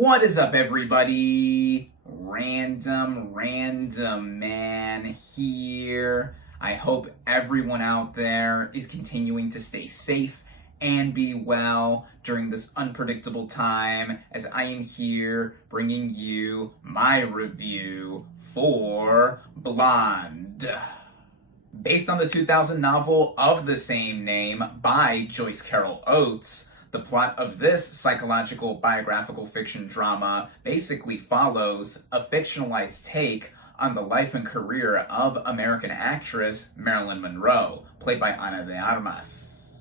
What is up, everybody? RandomRandomMan here. I hope everyone out there is continuing to stay safe and be well during this unpredictable time, as I am here bringing you my review for Blonde. Based on the 2000 novel of the same name by Joyce Carol Oates, the plot of this psychological biographical fiction drama basically follows a fictionalized take on the life and career of American actress Marilyn Monroe, played by Ana de Armas.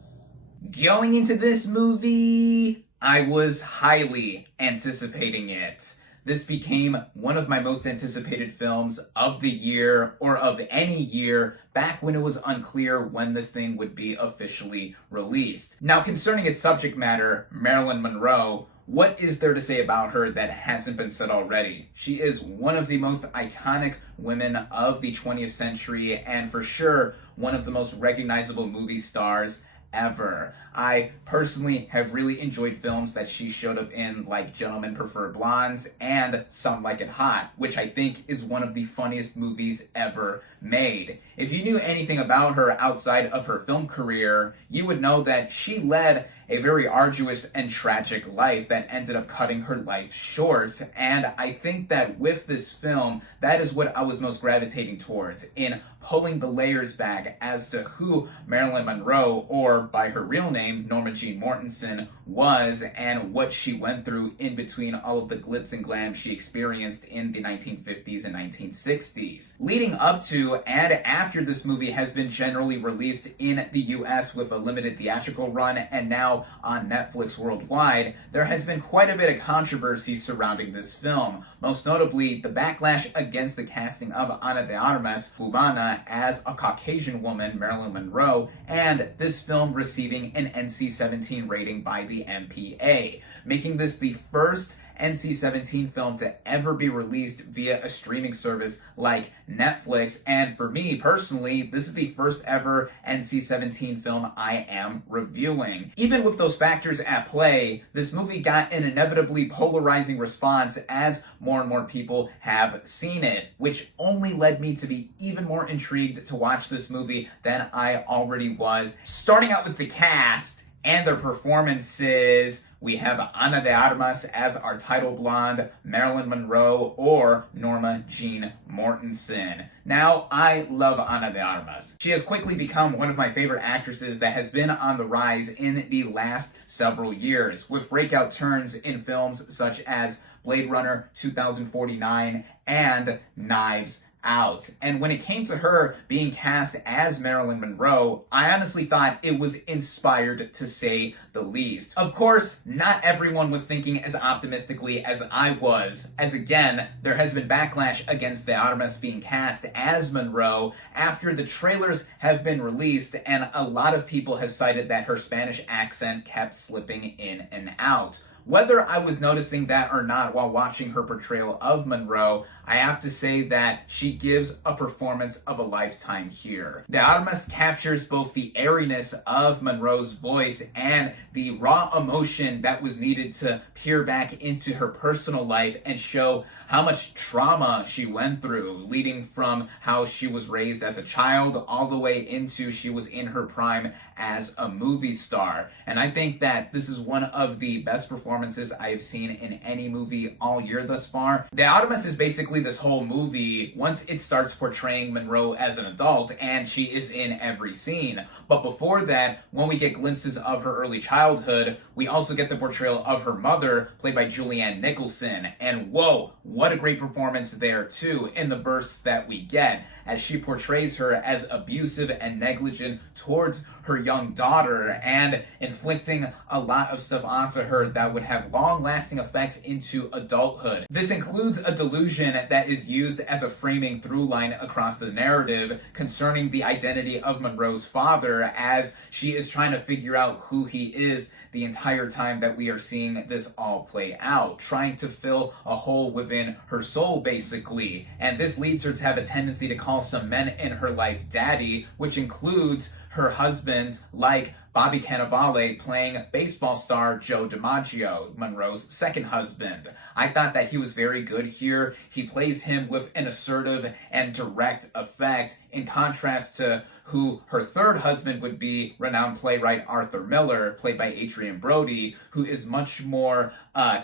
Going into this movie, I was highly anticipating it. This became one of my most anticipated films of the year, or of any year, back when it was unclear when this thing would be officially released. Now, concerning its subject matter, Marilyn Monroe, what is there to say about her that hasn't been said already? She is one of the most iconic women of the 20th century, and for sure, one of the most recognizable movie stars ever. I personally have really enjoyed films that she showed up in, like Gentlemen Prefer Blondes and Some Like It Hot, which I think is one of the funniest movies ever made. If you knew anything about her outside of her film career, you would know that she led a very arduous and tragic life that ended up cutting her life short. And I think that with this film, that is what I was most gravitating towards, in pulling the layers back as to who Marilyn Monroe, or by her real name, Norma Jean Mortensen, was, and what she went through in between all of the glitz and glam she experienced in the 1950s and 1960s. Leading up to and after this movie has been generally released in the US with a limited theatrical run and now on Netflix worldwide, there has been quite a bit of controversy surrounding this film. Most notably, the backlash against the casting of Ana de Armas, Cubana, as a Caucasian woman, Marilyn Monroe, and this film receiving an NC-17 rating by the MPA, making this the first NC-17 film to ever be released via a streaming service like Netflix. And for me personally, this is the first ever NC-17 film I am reviewing. Even with those factors at play, this movie got an inevitably polarizing response as more and more people have seen it, which only led me to be even more intrigued to watch this movie than I already was. Starting out with the cast and their performances, we have Ana de Armas as our title blonde, Marilyn Monroe, or Norma Jean Mortensen. Now, I love Ana de Armas. She has quickly become one of my favorite actresses that has been on the rise in the last several years, with breakout turns in films such as Blade Runner 2049 and Knives Out. And when it came to her being cast as Marilyn Monroe, I honestly thought it was inspired, to say the least. Of course, not everyone was thinking as optimistically as I was, as again, there has been backlash against de Armas being cast as Monroe after the trailers have been released, and a lot of people have cited that her Spanish accent kept slipping in and out. Whether I was noticing that or not while watching her portrayal of Monroe, I have to say that she gives a performance of a lifetime here. De Armas captures both the airiness of Monroe's voice and the raw emotion that was needed to peer back into her personal life and show how much trauma she went through, leading from how she was raised as a child all the way into she was in her prime as a movie star. And I think that this is one of the best performances I have seen in any movie all year thus far. De Armas is basically this whole movie once it starts portraying Monroe as an adult, and she is in every scene. But before that, when we get glimpses of her early childhood, we also get the portrayal of her mother, played by Julianne Nicholson. And whoa, what a great performance there too, in the bursts that we get, as she portrays her as abusive and negligent towards her young daughter, and inflicting a lot of stuff onto her that would have long-lasting effects into adulthood. This includes a delusion that is used as a framing through line across the narrative concerning the identity of Monroe's father, as she is trying to figure out who he is the entire time that we are seeing this all play out, trying to fill a hole within her soul, basically. And this leads her to have a tendency to call some men in her life daddy, which includes her husbands like Bobby Cannavale playing baseball star Joe DiMaggio, Monroe's second husband. I thought that he was very good here. He plays him with an assertive and direct effect, in contrast to who her third husband would be, renowned playwright Arthur Miller, played by Adrian Brody, who is much more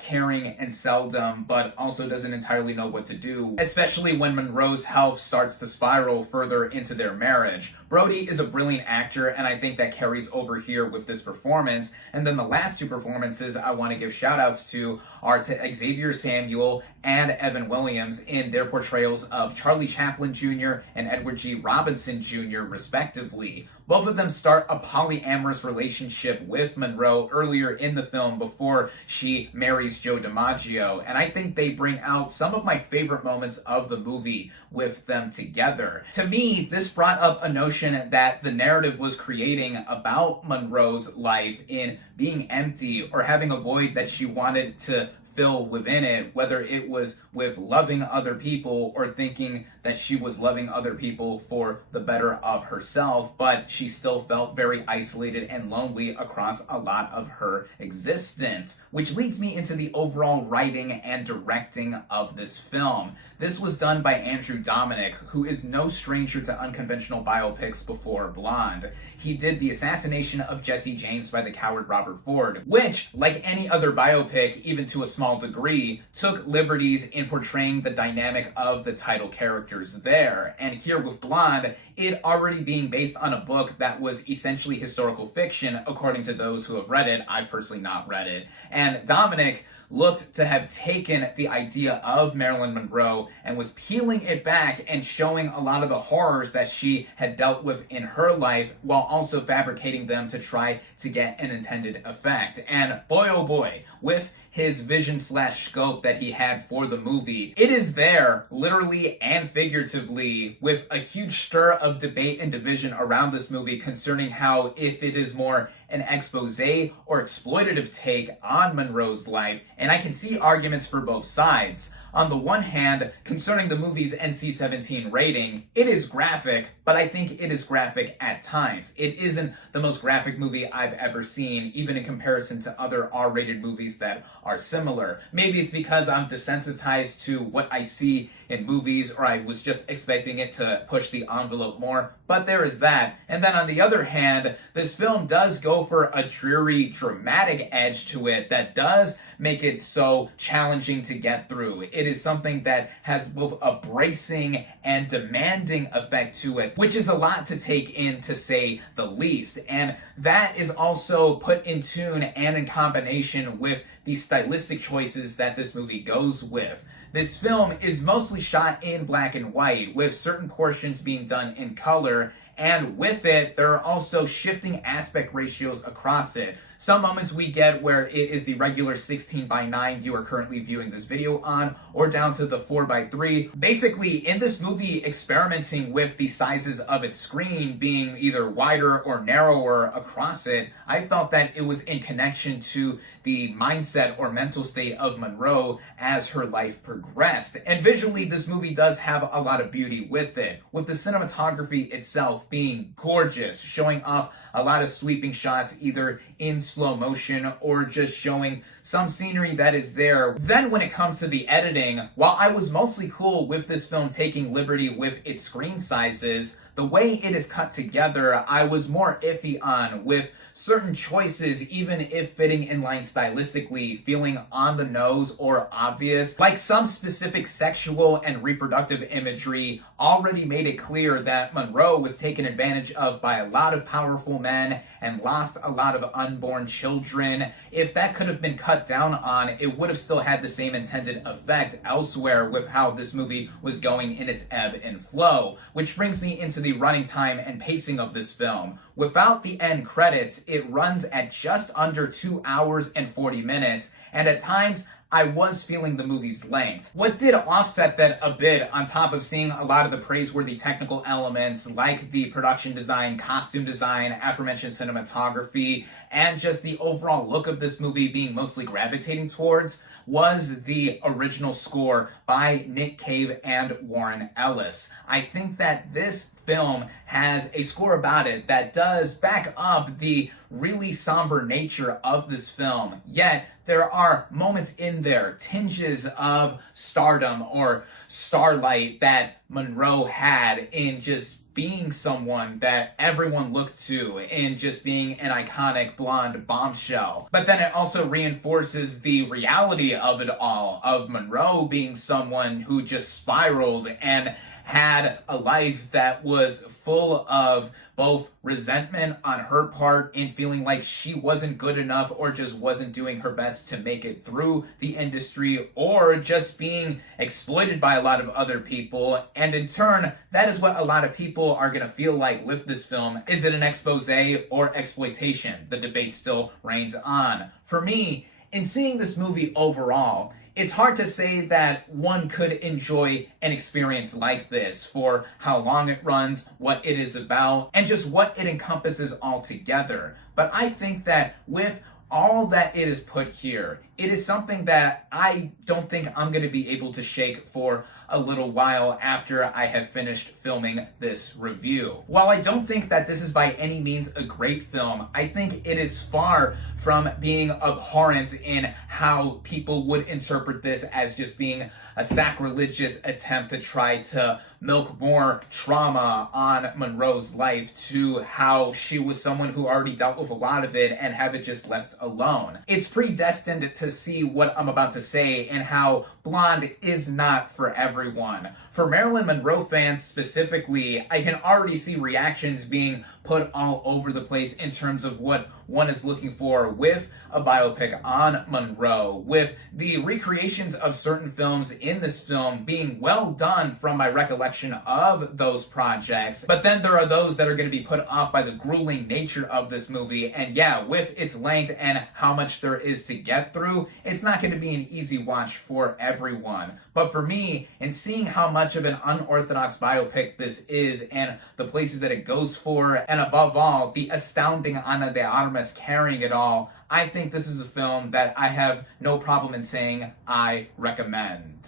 caring and seldom, but also doesn't entirely know what to do, especially when Monroe's health starts to spiral further into their marriage. Brody is a brilliant actor, and I think that carries over here with this performance. And then the last two performances I want to give shout outs to are to Xavier Samuel and Evan Williams in their portrayals of Charlie Chaplin Jr. and Edward G. Robinson Jr., respectively. Both of them start a polyamorous relationship with Monroe earlier in the film before she marries Joe DiMaggio, and I think they bring out some of my favorite moments of the movie with them together. To me, this brought up a notion that the narrative was creating about Monroe's life in being empty or having a void that she wanted to fill within it, whether it was with loving other people or thinking that she was loving other people for the better of herself, but she still felt very isolated and lonely across a lot of her existence, which leads me into the overall writing and directing of this film. This was done by Andrew Dominik, who is no stranger to unconventional biopics before Blonde. He did The Assassination of Jesse James by the coward Robert Ford, which, like any other biopic, even to a small degree, took liberties in portraying the dynamic of the title characters there. And here with Blonde, it already being based on a book that was essentially historical fiction, according to those who have read it. I've personally not read it. And Dominik looked to have taken the idea of Marilyn Monroe and was peeling it back and showing a lot of the horrors that she had dealt with in her life, while also fabricating them to try to get an intended effect. And boy oh boy, with his vision / scope that he had for the movie, it is there, literally and figuratively, with a huge stir of debate and division around this movie concerning how, if it is more an expose or exploitative take on Monroe's life, and I can see arguments for both sides. On the one hand, concerning the movie's NC-17 rating, it is graphic, but I think it is graphic at times. It isn't the most graphic movie I've ever seen, even in comparison to other R-rated movies that are similar. Maybe it's because I'm desensitized to what I see in movies, or I was just expecting it to push the envelope more, but there is that. And then on the other hand, this film does go for a dreary, dramatic edge to it that does make it so challenging to get through. It is something that has both a bracing and demanding effect to it, which is a lot to take in, to say the least. And that is also put in tune and in combination with the stylistic choices that this movie goes with. This film is mostly shot in black and white, with certain portions being done in color, and with it, there are also shifting aspect ratios across it. Some moments we get where it is the regular 16:9 you are currently viewing this video on, or down to the 4:3. Basically, in this movie, experimenting with the sizes of its screen being either wider or narrower across it, I felt that it was in connection to the mindset or mental state of Monroe as her life progressed. And visually, this movie does have a lot of beauty with it, with the cinematography itself being gorgeous, showing off a lot of sweeping shots either in slow motion or just showing some scenery that is there. Then when it comes to the editing, while I was mostly cool with this film taking liberty with its screen sizes, the way it is cut together, I was more iffy on, with certain choices, even if fitting in line stylistically, feeling on the nose or obvious. Like some specific sexual and reproductive imagery already made it clear that Monroe was taken advantage of by a lot of powerful men and lost a lot of unborn children. If that could have been cut down on, it would have still had the same intended effect elsewhere with how this movie was going in its ebb and flow. Which brings me into the running time and pacing of this film. Without the end credits, it runs at just under 2 hours and 40 minutes, and at times I was feeling the movie's length. What did offset that a bit, on top of seeing a lot of the praiseworthy technical elements like the production design, costume design, aforementioned cinematography, and just the overall look of this movie being mostly gravitating towards, was the original score by Nick Cave and Warren Ellis. I think that this film has a score about it that does back up the really somber nature of this film, yet there are moments in there, tinges of stardom or starlight that Monroe had in just being someone that everyone looked to, in just being an iconic blonde bombshell. But then it also reinforces the reality of it all, of Monroe being someone who just spiraled and had a life that was full of both resentment on her part in feeling like she wasn't good enough or just wasn't doing her best to make it through the industry, or just being exploited by a lot of other people. And in turn, that is what a lot of people are going to feel like with this film. Is it an expose or exploitation? The debate still reigns on. For me, in seeing this movie overall, it's hard to say that one could enjoy an experience like this for how long it runs, what it is about, and just what it encompasses altogether. But I think that with all that it is put here, it is something that I don't think I'm going to be able to shake for a little while after I have finished filming this review. While I don't think that this is by any means a great film, I think it is far from being abhorrent in how people would interpret this as just being a sacrilegious attempt to try to milk more trauma on Monroe's life, to how she was someone who already dealt with a lot of it and have it just left alone. It's predestined to see what I'm about to say and how Blonde is not for everyone. For Marilyn Monroe fans specifically, I can already see reactions being put all over the place in terms of what one is looking for with a biopic on Monroe, with the recreations of certain films in this film being well done from my recollection of those projects. But then there are those that are going to be put off by the grueling nature of this movie, and yeah, with its length and how much there is to get through, it's not going to be an easy watch for everyone. But for me, in seeing how much of an unorthodox biopic this is and the places that it goes for, and above all, the astounding Ana de Armas carrying it all, I think this is a film that I have no problem in saying I recommend.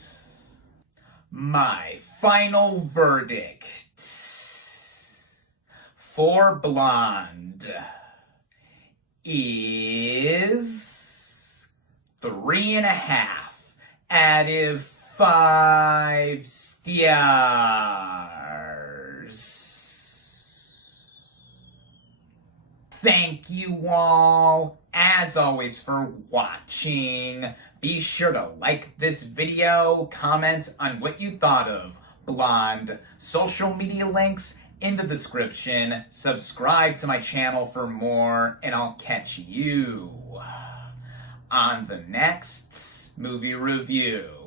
My final verdict for Blonde is 3.5 out of 5 stars. Thank you all, as always, for watching. Be sure to like this video, comment on what you thought of Blonde. Social media links in the description. Subscribe to my channel for more, and I'll catch you on the next movie review.